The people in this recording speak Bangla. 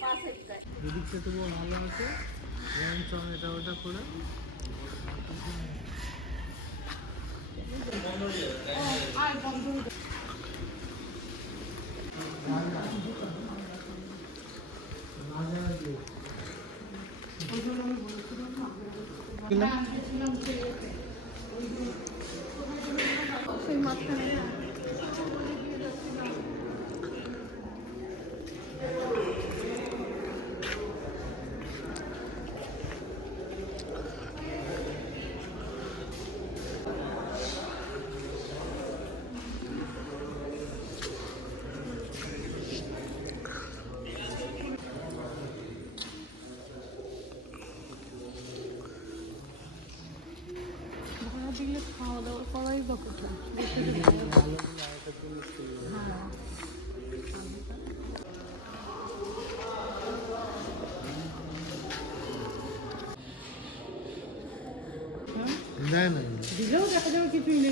এদিকটা তবুও ভালো আছে। র্যাঞ্চ এটা ওটা করে। সেই মাঝখানে দিলে খাওয়া দাওয়া করাই বা কোথায়? না না। দিলেও দেখা যাবে কিছুই নেই।